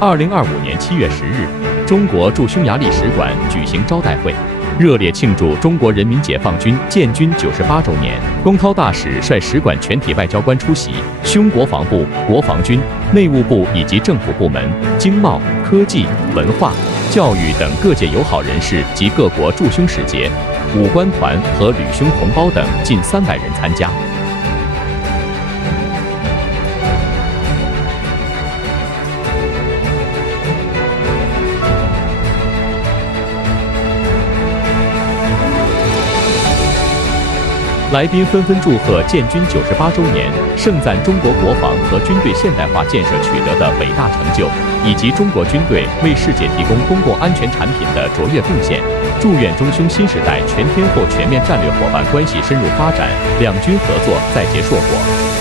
2025年7月10日，中国驻匈牙利使馆举行招待会，热烈庆祝中国人民解放军建军98周年。龚涛大使率使馆全体外交官出席，匈国防部、国防军、内务部以及政府部门、经贸、科技、文化、教育等各界友好人士及各国驻匈使节、武官团和旅匈同胞等近300人参加。来宾纷纷祝贺建军98周年，盛赞中国国防和军队现代化建设取得的伟大成就，以及中国军队为世界提供公共安全产品的卓越贡献，祝愿中匈新时代全天候全面战略伙伴关系深入发展，两军合作再结硕果。